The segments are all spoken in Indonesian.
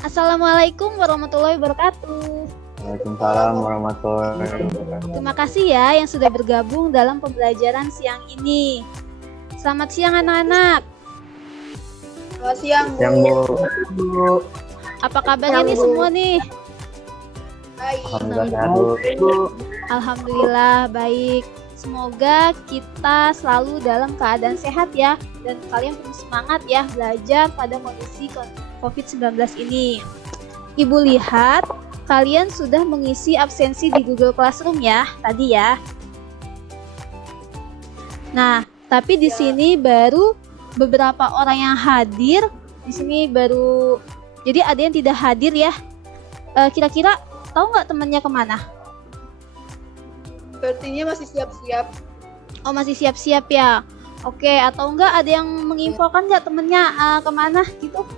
Assalamualaikum warahmatullahi wabarakatuh. Waalaikumsalam warahmatullahi wabarakatuh. Terima kasih ya yang sudah bergabung dalam pembelajaran siang ini. Selamat siang anak-anak. Selamat siang, Bu. Yang Bu. Apa kabarnya nih semua nih? Baik. Alhamdulillah sehat Bu. Alhamdulillah baik. Semoga kita selalu dalam keadaan sehat ya. Dan kalian penuh semangat ya belajar pada kondisi COVID-19 ini. Ibu lihat kalian sudah mengisi absensi di Google Classroom ya tadi ya. Nah, tapi di sini baru beberapa orang yang hadir. Di sini baru, jadi ada yang tidak hadir ya. Kira-kira tahu nggak temannya kemana? Sepertinya masih siap-siap. Oh masih siap-siap ya. Oke, atau enggak ada yang menginfokan nggak temennya kemana gitu?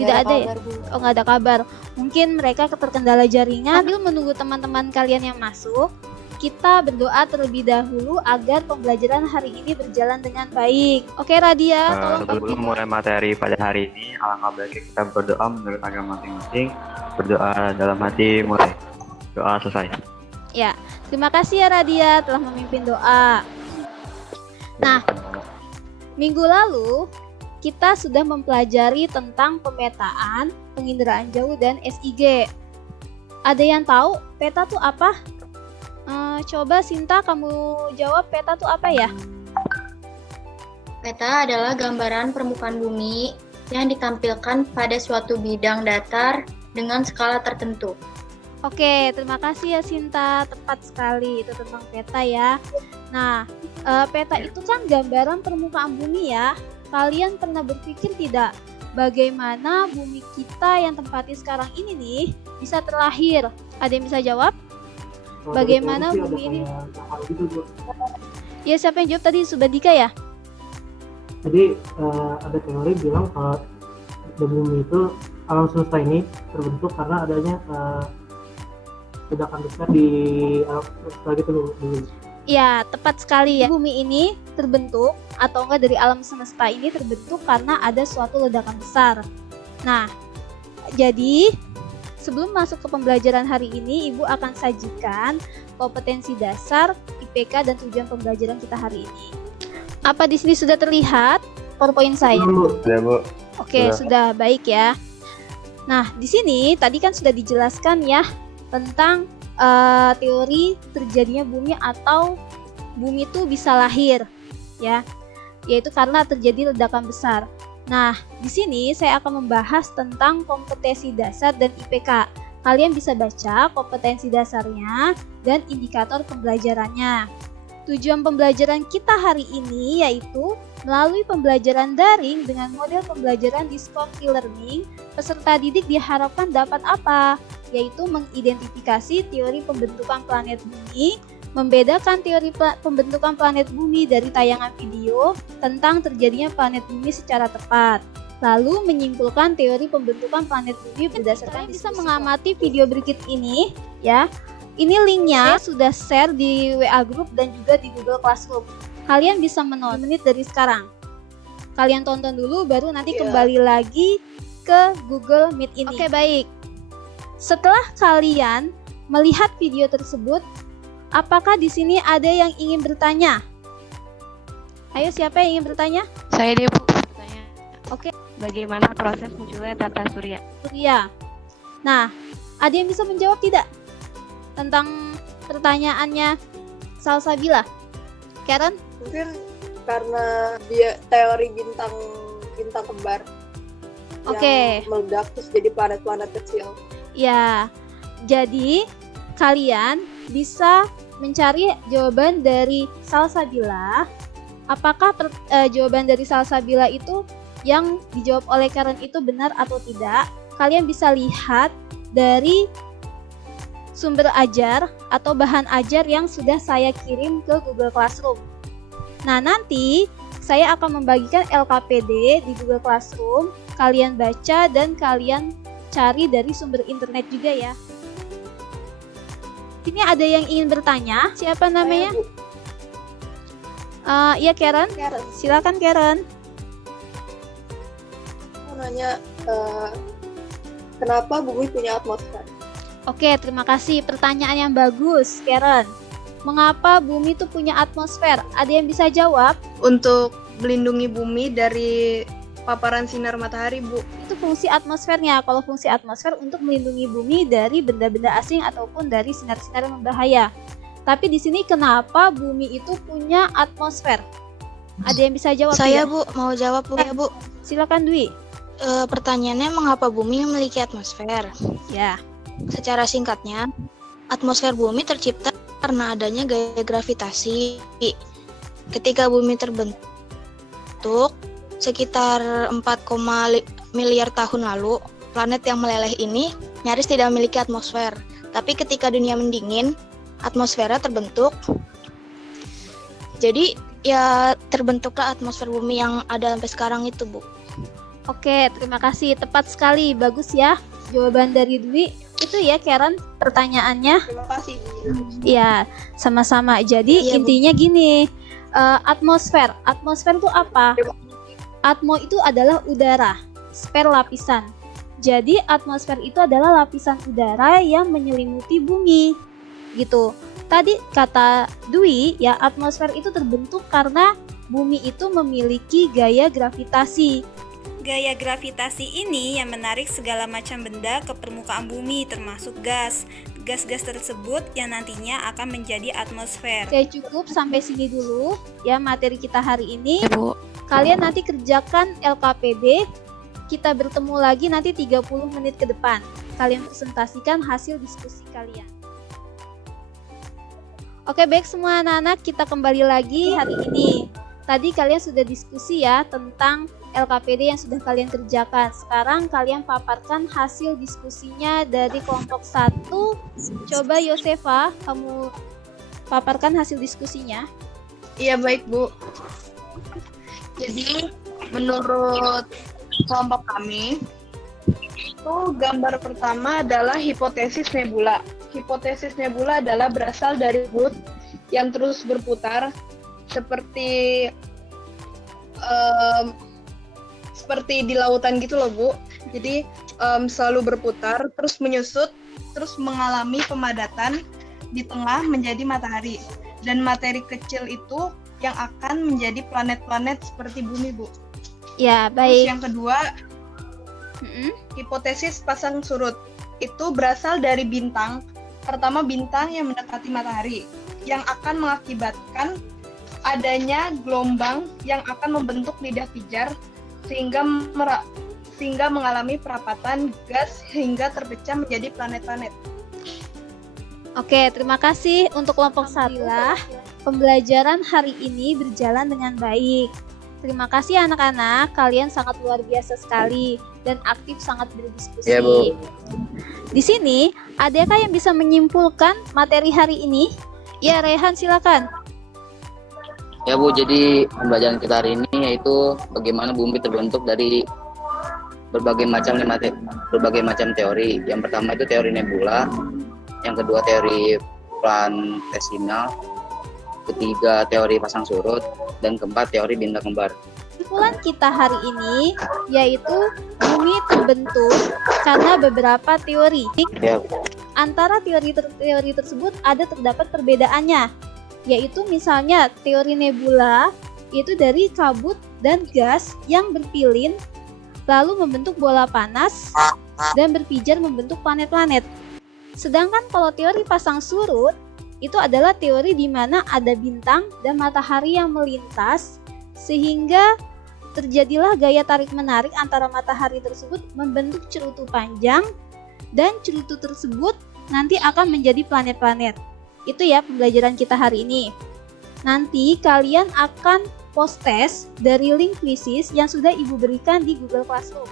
Tidak ada ya? Oh nggak ada kabar. Mungkin mereka terkendala jaringan. Sambil menunggu teman-teman kalian yang masuk, kita berdoa terlebih dahulu agar pembelajaran hari ini berjalan dengan baik. Oke Radia, tolong Sebelum mulai materi pada hari ini, alangkah baiknya kita berdoa menurut agama masing-masing. Berdoa dalam hati mulai. Doa selesai. Ya, terima kasih ya Radia telah memimpin doa. Nah, minggu lalu kita sudah mempelajari tentang pemetaan, penginderaan jauh, dan SIG. Ada yang tahu peta tuh apa? Coba Sinta kamu jawab peta tuh apa ya? Peta adalah gambaran permukaan bumi yang ditampilkan pada suatu bidang datar dengan skala tertentu. Oke, terima kasih ya Sinta, tepat sekali itu tentang peta ya. Nah, peta itu kan gambaran permukaan bumi ya. Kalian pernah berpikir tidak bagaimana bumi kita yang tempatnya sekarang ini nih bisa terlahir? Ada yang bisa jawab? Bagaimana bumi ini? Ya, siapa yang jawab tadi? Subadika ya? Jadi ada teori bilang kalau bumi itu, alam semesta ini terbentuk karena adanya ledakan besar di alam semesta gitu dulu. Ya, tepat sekali ya. Bumi ini terbentuk atau enggak dari alam semesta ini terbentuk karena ada suatu ledakan besar. Nah, jadi sebelum masuk ke pembelajaran hari ini, Ibu akan sajikan kompetensi dasar, IPK, dan tujuan pembelajaran kita hari ini. Apa di sini sudah terlihat PowerPoint saya? Ya Bu. Oke, sudah baik ya. Nah, di sini tadi kan sudah dijelaskan ya tentang teori terjadinya bumi atau bumi itu bisa lahir ya, yaitu karena terjadi ledakan besar. Nah, di sini saya akan membahas tentang kompetensi dasar dan IPK. Kalian bisa baca kompetensi dasarnya dan indikator pembelajarannya. Tujuan pembelajaran kita hari ini yaitu melalui pembelajaran daring dengan model pembelajaran discovery learning, peserta didik diharapkan dapat apa? Yaitu mengidentifikasi teori pembentukan planet bumi, membedakan teori pembentukan planet bumi dari tayangan video tentang terjadinya planet bumi secara tepat. Lalu menyimpulkan teori pembentukan planet bumi berdasarkan bisa mengamati video berikut ini ya. Ini linknya sudah share di WA Group dan juga di Google Classroom. Kalian bisa menonton menit dari sekarang. Kalian tonton dulu baru nanti kembali lagi ke Google Meet ini. Oke, baik. Setelah kalian melihat video tersebut, apakah di sini ada yang ingin bertanya? Ayo, siapa yang ingin bertanya? Saya deh Bu, bertanya. Oke. Bagaimana proses munculnya tata surya? Surya. Nah, ada yang bisa menjawab tidak tentang pertanyaannya Salsabila? Karen? Mungkin karena dia teori bintang kembar Oke. yang meledak terus jadi planet-planet kecil. Ya, jadi kalian bisa mencari jawaban dari Salsabila. Apakah jawaban dari Salsabila itu yang dijawab oleh Karen itu benar atau tidak? Kalian bisa lihat dari sumber ajar atau bahan ajar yang sudah saya kirim ke Google Classroom. Nah, nanti saya akan membagikan LKPD di Google Classroom. Kalian baca dan kalian cari dari sumber internet juga ya. Ini ada yang ingin bertanya? Siapa namanya? Saya, Bu. Iya Karen. Karen. Silakan Karen. nanya kenapa bumi punya atmosfer? Oke, terima kasih. Pertanyaan yang bagus, Karen. Mengapa bumi itu punya atmosfer? Ada yang bisa jawab? Untuk melindungi bumi dari paparan sinar matahari, Bu. Itu fungsi atmosfernya. Kalau fungsi atmosfer untuk melindungi bumi dari benda-benda asing ataupun dari sinar-sinar yang berbahaya. Tapi di sini kenapa bumi itu punya atmosfer? Ada yang bisa jawab? Saya, tidak? Bu, mau jawab, Bu. Ya, Bu. Silakan Dwi. Pertanyaannya, mengapa bumi memiliki atmosfer? Ya. Secara singkatnya, atmosfer bumi tercipta karena adanya gaya gravitasi. Ketika bumi terbentuk, sekitar 4, miliar tahun lalu, planet yang meleleh ini nyaris tidak memiliki atmosfer. Tapi ketika dunia mendingin, atmosfernya terbentuk. Jadi, ya terbentuklah atmosfer bumi yang ada sampai sekarang itu, Bu. Oke, terima kasih. Tepat sekali. Bagus ya jawaban dari Dwi. Itu ya Karen pertanyaannya. Terima kasih. Ya, sama-sama. Jadi Iya, Bu. intinya gini, atmosfer. Atmosfer itu apa? Atmo itu adalah udara, sfer lapisan. Jadi atmosfer itu adalah lapisan udara yang menyelimuti bumi. Gitu. Tadi kata Dwi, ya atmosfer itu terbentuk karena bumi itu memiliki gaya gravitasi. Gaya gravitasi ini yang menarik segala macam benda ke permukaan bumi termasuk gas. Gas-gas tersebut yang nantinya akan menjadi atmosfer. Oke, cukup sampai sini dulu ya materi kita hari ini. Ya, Bu. Kalian nanti kerjakan LKPD. Kita bertemu lagi nanti 30 menit ke depan. Kalian presentasikan hasil diskusi kalian. Oke, baik semua anak-anak, kita kembali lagi hari ini. Tadi kalian sudah diskusi ya tentang LKPD yang sudah kalian kerjakan. Sekarang kalian paparkan hasil diskusinya dari kelompok 1. Coba Yosefa, kamu paparkan hasil diskusinya. Iya, baik, Bu. Jadi, menurut kelompok kami, itu gambar pertama adalah hipotesis nebula. Hipotesis nebula adalah berasal dari bud yang terus berputar seperti di lautan gitu loh, Bu. Jadi selalu berputar, terus menyusut, terus mengalami pemadatan di tengah menjadi matahari. Dan materi kecil itu yang akan menjadi planet-planet seperti bumi, Bu. Ya, Terus baik. yang kedua, hipotesis pasang surut. Itu berasal dari bintang. Pertama, bintang yang mendekati matahari, yang akan mengakibatkan adanya gelombang yang akan membentuk lidah pijar sehingga mengalami perapatan gas hingga terpecah menjadi planet-planet. Oke, terima kasih untuk kelompok 1. Pembelajaran hari ini berjalan dengan baik. Terima kasih anak-anak, kalian sangat luar biasa sekali dan aktif sangat berdiskusi. Iya, Bu. Di sini, adakah yang bisa menyimpulkan materi hari ini? Ya, Rehan silakan. Ya, Bu, jadi pembelajaran kita hari ini yaitu bagaimana bumi terbentuk dari berbagai macam teori. Yang pertama itu teori nebula, yang kedua teori planetesimal, ketiga teori pasang surut, dan keempat teori bintang kembar. Kesimpulan kita hari ini yaitu bumi terbentuk karena beberapa teori. Ya, Antara teori tersebut terdapat perbedaannya, yaitu misalnya teori nebula itu dari kabut dan gas yang berpilin lalu membentuk bola panas dan berpijar membentuk planet-planet. Sedangkan kalau teori pasang surut itu adalah teori di mana ada bintang dan matahari yang melintas sehingga terjadilah gaya tarik-menarik antara matahari tersebut membentuk cerutu panjang dan cerutu tersebut nanti akan menjadi planet-planet. Itu ya pembelajaran kita hari ini. Nanti kalian akan post test dari link kuisis yang sudah Ibu berikan di Google Classroom.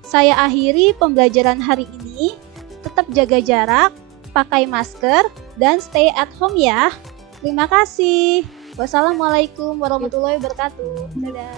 Saya akhiri pembelajaran hari ini. Tetap jaga jarak, pakai masker, dan stay at home ya. Terima kasih. Wassalamualaikum warahmatullahi wabarakatuh. Dadah.